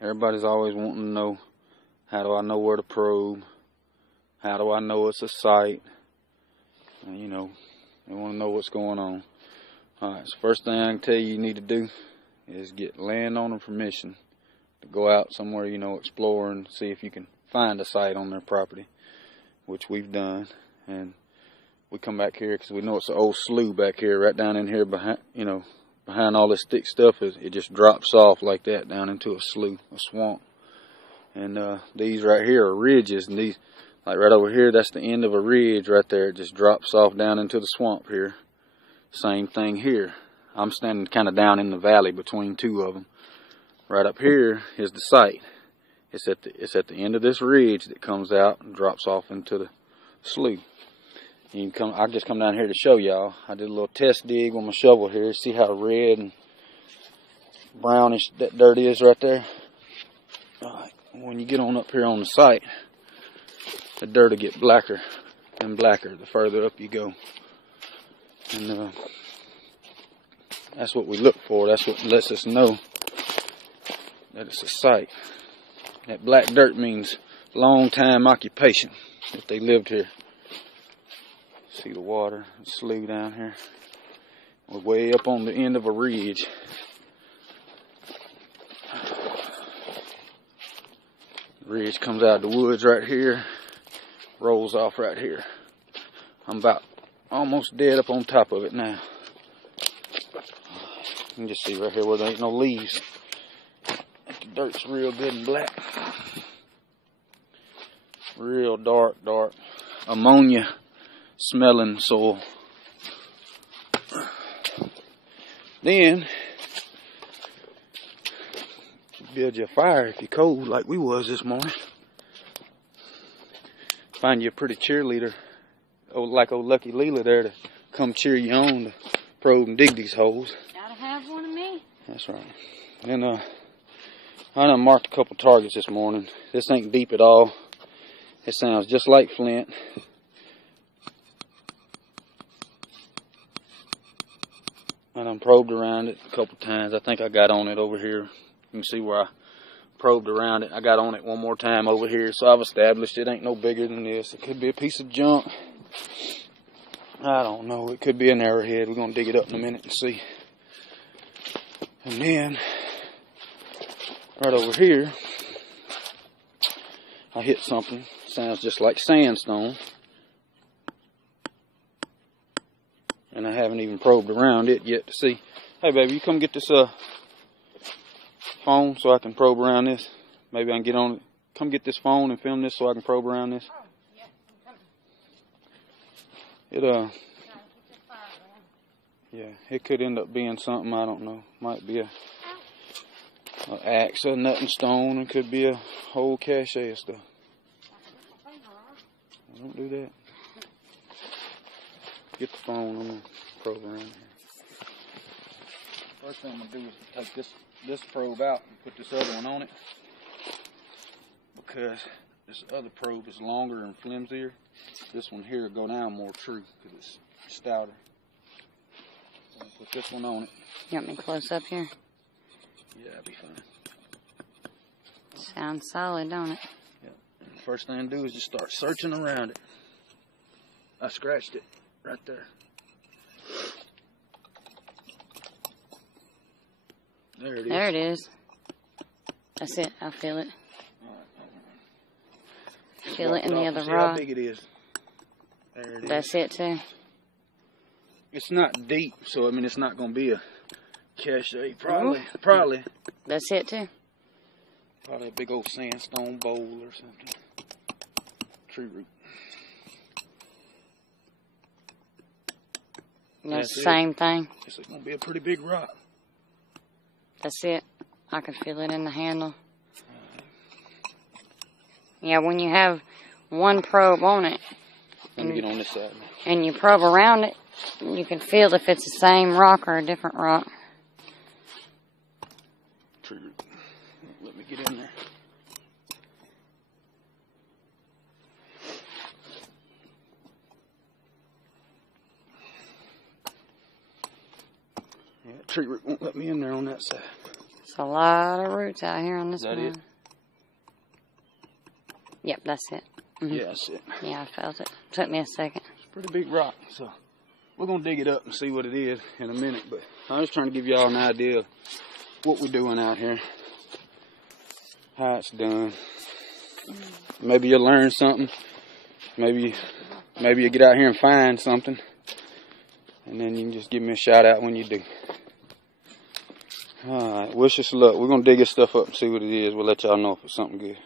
Everybody's always wanting to know, how do I know where to probe? How do I know it's a site? And, you know, they want to know what's going on. Alright, so first thing I can tell you need to do is get landowner permission to go out somewhere, you know, explore and see if you can find a site on their property, which we've done. And we come back here because we know it's an old slough back here, right down in here behind, you know, behind all this thick stuff. It just drops off like that down into a slough, a swamp. And these right here are ridges, and these, like right over here, that's the end of a ridge right there. It just drops off down into the swamp here. Same thing here. I'm standing kind of down in the valley between two of them. Right up here is the site. It's at the end of this ridge that comes out and drops off into the slough. You can come. I just come down here to show y'all. I did a little test dig with my shovel here. See how red and brownish that dirt is right there. All right. When you get on up here on the site, the dirt will get blacker and blacker the further up you go. And that's what we look for. That's what lets us know that it's a site. That black dirt means long time occupation, if they lived here. See the water, the slough down here. We're way up on the end of a ridge. The ridge comes out of the woods right here, rolls off right here. I'm about almost dead up on top of it now. You can just see right here where there ain't no leaves. The dirt's real good and black. Real dark ammonia smelling soil. Then build you a fire if you're cold, like we was this morning. Find you a pretty cheerleader, like old Lucky Leela there, to come cheer you on to probe and dig these holes. Gotta have one of me. That's right. And I done marked a couple targets this morning. This ain't deep at all. It sounds just like flint. I done probed around it a couple times. I think I got on it over here. You can see where I probed around it. I got on it one more time over here. So I've established it ain't no bigger than this. It could be a piece of junk. I don't know. It could be an arrowhead. We're going to dig it up in a minute and see. And then, right over here, I hit something. Sounds just like sandstone. And I haven't even probed around it yet to see. Hey, baby, you come get this phone so I can probe around this. Maybe I can get on it. Come get this phone and film this so I can probe around this. Oh, yeah, I'm coming. Yeah, it could end up being something, I don't know. Might be a axe, a nut and stone, and could be a whole cache of stuff. Don't do that. Get the phone, I'm going to probe around here. First thing I'm going to do is take this probe out and put this other one on it, because this other probe is longer and flimsier. This one here will go down more true because it's stouter. So I'll put this one on it. You want me close up here? Yeah, that'd be fine. Sounds solid, don't it? Yep. And the first thing I do is just start searching around it. I scratched it right there. There it is. There it is. That's it. I feel it. Feel it in the other See rod. how big it is. There it is. That's it too. It's not deep, so I mean it's not going to be a cache. Probably. That's it too. Probably a big old sandstone bowl or something. Tree root. That's the same thing. It's going to be a pretty big rock. That's it. I can feel it in the handle. Yeah, when you have one probe on it, Let me get on this side now. And you probe around it, you can feel if it's the same rock or a different rock. Tree root. Let me get in there. Yeah, tree root won't let me in there on that side. It's a lot of roots out here on this one. Is that it? Yep, that's it. Mm-hmm. Yeah, that's it. Yeah, I felt it. Took me a second. It's a pretty big rock, so we're going to dig it up and see what it is in a minute. But I'm just trying to give y'all an idea of what we're doing out here, how it's done. Maybe you'll learn something. Maybe you get out here and find something. And then you can just give me a shout out when you do. Alright, wish us luck. We're going to dig this stuff up and see what it is. We'll let y'all know if it's something good.